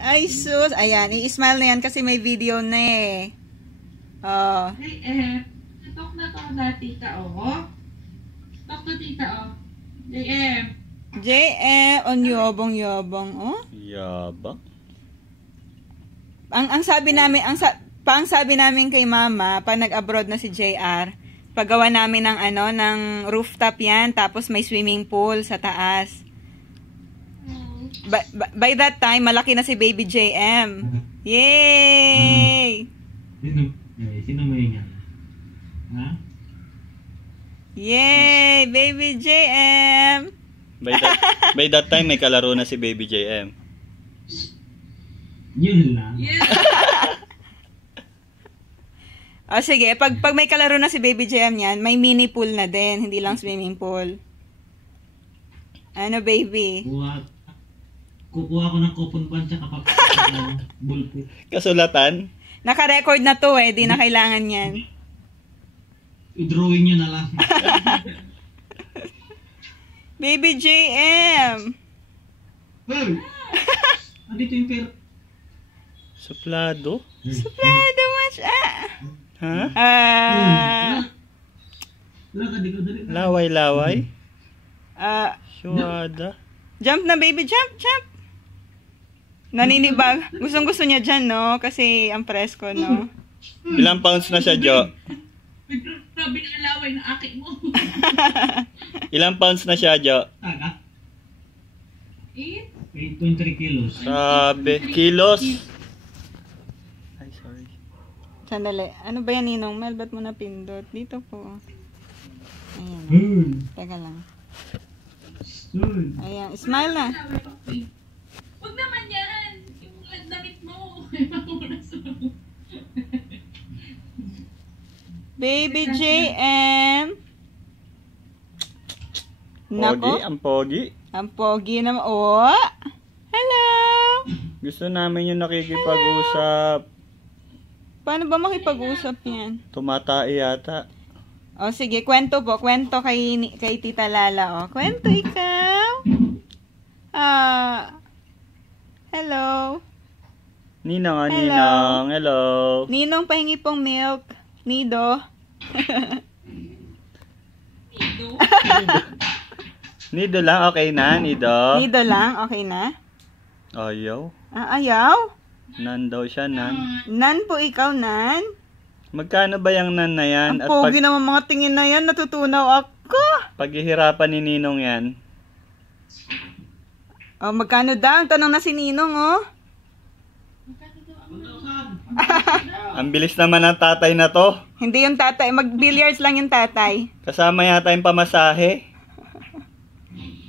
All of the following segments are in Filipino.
Ay, sus. Ayan, i-smile na yan kasi may video na eh. Oh. Hey, talk na to na tita, oh. Talk to tita, oh. JM. JM, on yabang, oh. Yabang? Ang sabi namin, ang sabi namin kay mama, pag nag-abroad na si JR, paggawa namin ng ng rooftop yan, tapos may swimming pool sa taas. By that time, malaki na si baby JM. Yay! Sino may nga? Ha? Yay! Baby JM! By that time, may kalaro na si baby JM. Yun lang. Yeah. O sige, pag may kalaro na si baby JM yan, may mini pool na din, hindi lang swimming pool. Ano baby? Kukuha ko ng coupon ban tsaka bulpo. Kasulatan? Naka-record na to eh, di na kailangan yan. I-drawing nyo na lang. Baby JM! Hey! Andito yung pera. Suplado? Suplado much Ha? Laway-laway? Syuada? Jump na baby, jump! Naninibag. Gustong-gusto niya dyan, no? Kasi ang presko, no? Ilang pounds na siya, Jo? Grabe na alaway na aki mo. Ilang pounds na siya, Jo? 8.3 kilos. Sabi, kilos? Ay, sorry. Sandali. Ano ba yan, Ninong Mel? Ba't mo napindot? Dito po. Ayan. Teka lang. Ayan. Smile na. Huwag naman yan. Yung damit mo. Baby JM. Nako. Pogi, ang pogi. Ang pogi naman. Oh. Hello. Gusto namin yung nakikipag-usap. Paano ba makipag-usap yan? Tumatai yata. O sige, kwento po. Kwento kay Tita Lala. O, kwento ikaw. Hello. Ninang, Hello. Ninang. Hello. Ninong, pahingi pong milk. Nido. Nido lang, okay na, Nido. Nido lang, okay na? Ayaw. Ayaw? Nan daw siya, nan. Nan po ikaw, Nan? Magkano ba yung nan na yan? Ang pogi naman mga tingin na yan, natutunaw ako. Paghihirapan ni Ninong yan. O, magkano daw? Tanong na si Ninong, oh. Ang bilis naman ng tatay na to. Hindi yung tatay, mag-billiards lang yung tatay. Kasama yata yung pamasahe.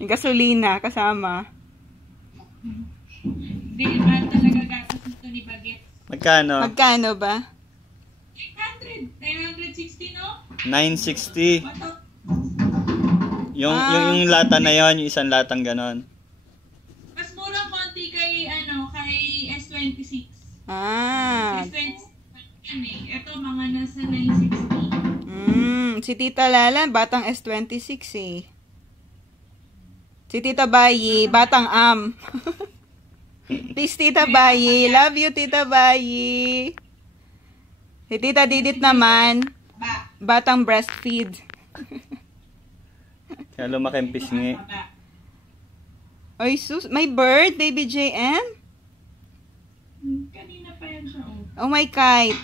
Yung gasolina, kasama. Hindi, mahal talaga gatas nito ni Baguette. Magkano? Magkano ba? 900. 960, no? 960. What? Yung lata na yon, yung isang latang ganon. Mas murang konti kay, kay S26. S26 yan eh. Ito, mga nasa 960. Si Tita Lala, batang S26 eh. Si Tita Bayi, batang am. Please, Tita Bayi. Love you, Tita Bayi. Si Tita Didit naman, batang breastfeed. Kaya lumaki ang pisngi. Oy, sus, may bird, baby JM? Kanina pa yan siya, oh. Oh my kite.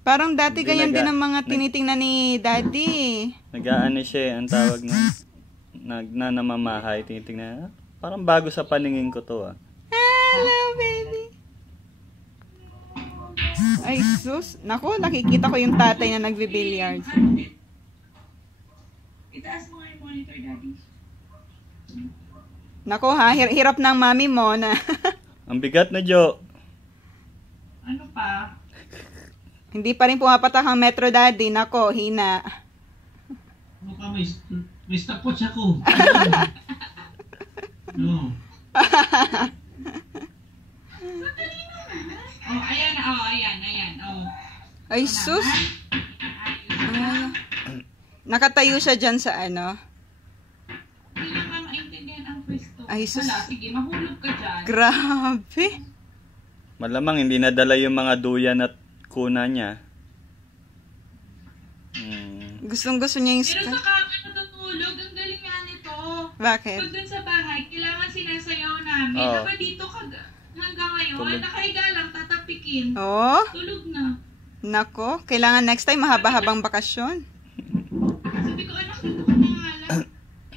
Parang dati Hindi ganyan din ang mga tinitingnan ni Daddy. Nag-aano siya, ang tawag na namamahay, tinitingnan. Parang bago sa paningin ko to, ah. Hello, baby. Ay, sus. Naku, nakikita ko yung tatay na nagbe-billiards. Itaas mo nga yung monitor, Daddy. Naku ha, hirap ng mami mo na. Ang bigat na, Jo. Ano pa? Hindi pa rin pumapatak ang Metro Daddy. Nako, hina. Ano ka, may stopwatch ako. No. Oh, ayan. Oh, ayan. Oh. Ay, sus. Nakatayo siya dyan sa ano. Hindi naman maintindihan ang pwesto. Ay, sus. Wala, sige, mahulog ka dyan. Grabe. Malamang hindi nadala yung mga duyan at kuna niya. Gustong-gusto niya yung Pero sky. sa kama natutulog, ang galing nga nito. Bakit? Pag dun sa bahay, kailangan sinasayaw namin. Oo. Diba dito hanggang ngayon, Tulog. nakahiga lang, tatapikin. Oh, Tulog na. nako. Kailangan next time mahaba-habang bakasyon. Sabi ko, anak, dito ka na nga lang.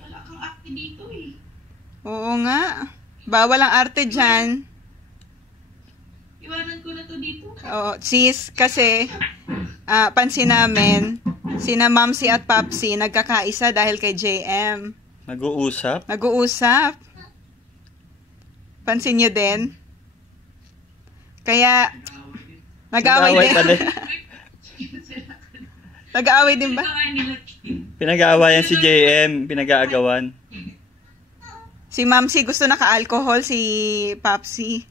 Wala kang acti dito eh. Oo nga. Bawal ang arte dyan. Iwanan ko na to dito. Oo, sis, kasi pansin namin, sina Mamsi at Papsi nagkakaisa dahil kay JM. Nag-uusap? Nag-uusap. Pansin nyo din? Kaya, nag-aaway din. pa din. Nag-aaway din ba? Ito nga nila. Pinag-aawayan si JM, pinag-aagawan. Si Mamsi gusto naka-alcohol, si Papsi.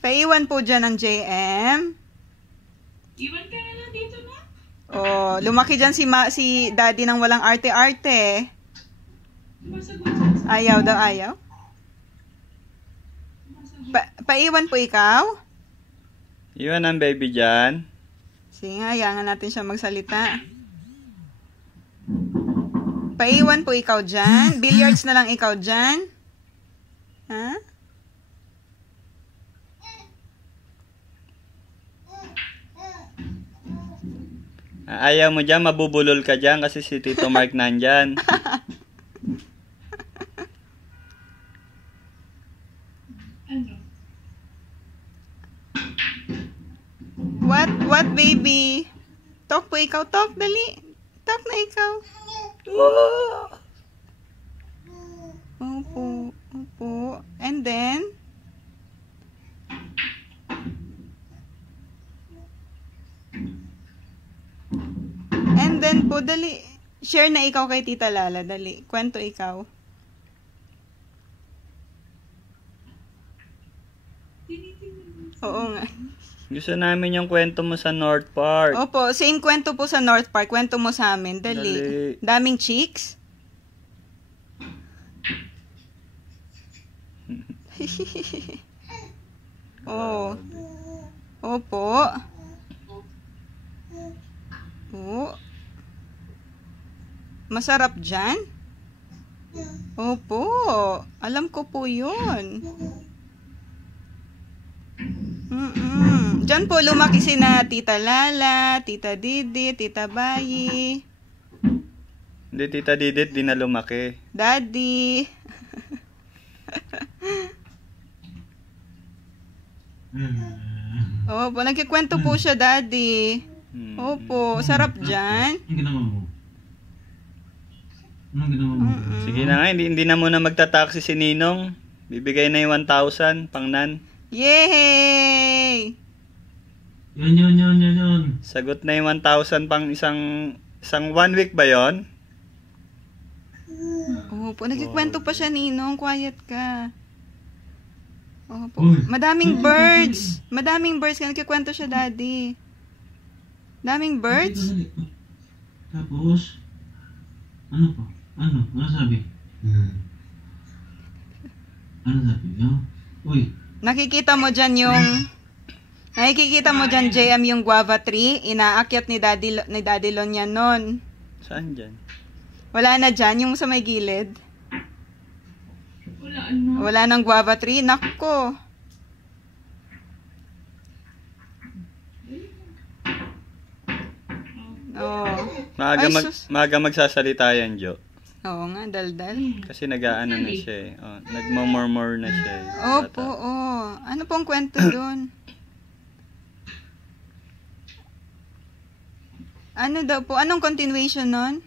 Paiwan po dyan ang JM. Iwan ka na lang dito na. Oh, lumaki dyan si daddy ng walang arte-arte. Sumasagot siya. Ayaw daw, ayaw. Paiwan po ikaw? Iwan ang baby dyan. Sige nga, hayangan natin siya magsalita. Paiwan po ikaw dyan? Billiards na lang ikaw dyan? Ha? Ayaw mo dyan, mabubulol ka dyan kasi si Tito Mark nandyan. Ano? What baby? Talk po ikaw, talk, dali. Talk na ikaw. Opo, opo. And then? And then po, dali. Share na ikaw kay Tita Lala, dali. Kwento ikaw. Oo nga. Gusto namin yung kwento mo sa North Park. Opo, same kwento po sa North Park. Kwento mo sa amin, dali. Dali. Daming chicks? Oh. Opo. Oo. Masarap dyan? Opo. Alam ko po yun. Diyan po lumaki sina Tita Lala, Tita Didi, Tita Bayi, Hindi, Tita Didit, di na lumaki. Daddy. Opo, nagkikwento po siya, Daddy. Opo, sarap dyan. Anong ginawa mo? Anong ginawa mo? Sige na nga, hindi na muna magta-taxi si Ninong. Bibigay na yung 1,000 pang nan. Yay! Yun. Sagot na yung 1,000 pang isang 1 week ba yon? Opo, nagkikwento pa siya, Ninong. Quiet ka. Opo. Uy. Madaming birds. Madaming birds. Nagkikwento siya, Daddy. Daming birds? Tapos, ano pa? Ano sabi? Ano sabi? Uy. Nakikita mo dyan JM, yung guava tree. Inaakyat ni Daddy Lon yan nun. Saan dyan? Wala na dyan, yung sa may gilid. Wala ano. Wala nang guava tree. Nakko. Oh. Ay, sus. Maaga magsasalita yan, Jo. Oo nga, daldal. Kasi nag-aano na siya eh. Oh, nagmamurmur na siya eh. Opo, oo. Ano pong kwento doon? Ano daw po? Anong continuation nun?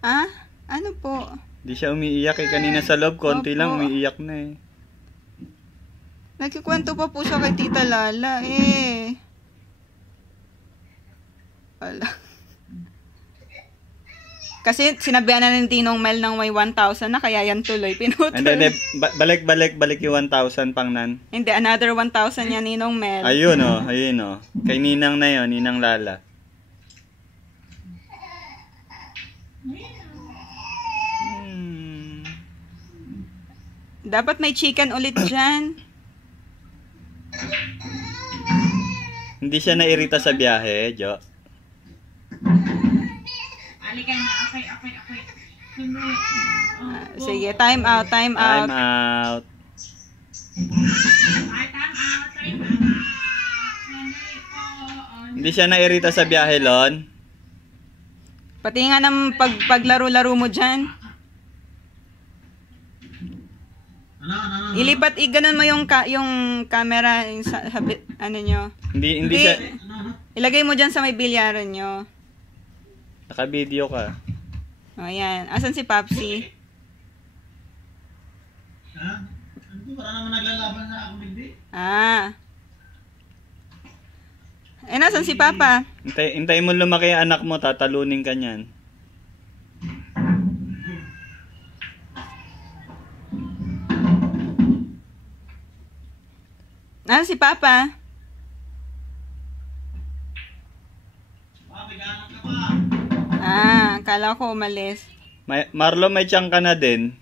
Ah? Ano po? Di siya umiiyak eh. Kanina sa loob, konti Opo. lang umiiyak na eh. Nagkikwento pa po siya kay Tita Lala eh. Wala. Kasi sinabihan na ng Tinong Mel ng may 1,000 na kaya yan tuloy pinutol. And then, balik yung 1,000 pang nan. Hindi, another 1,000 yan Ninong Mel. Ayun oh. Kay Ninang na yon, Ninang Lala. Dapat may chicken ulit dyan. Hindi siya nairita sa biyahe, Jo. Halika na, okay. Sundin. Sige, time out. Time out. Ay, time out. Sandali po. Hindi siya nairita sa biyahe, Lon. Pati nga ng paglaro-laro mo dyan. Ano? Ilipat, iganon mo yung camera, yung ano nyo. Hindi siya... Ano? Ilagay mo dyan sa may bilyaran nyo. Naka-video ka. O, yan. Asan si Papsi? Ha? Ano to? Para naman naglalaban sa ako, hindi? Nasan si Papa? Hintay mo lumaki ang anak mo, tatalunin ka niyan. Nasan si Papa? Bigyanang ka pa. Kala ko umalis. Marlo, may tiyang ka na din.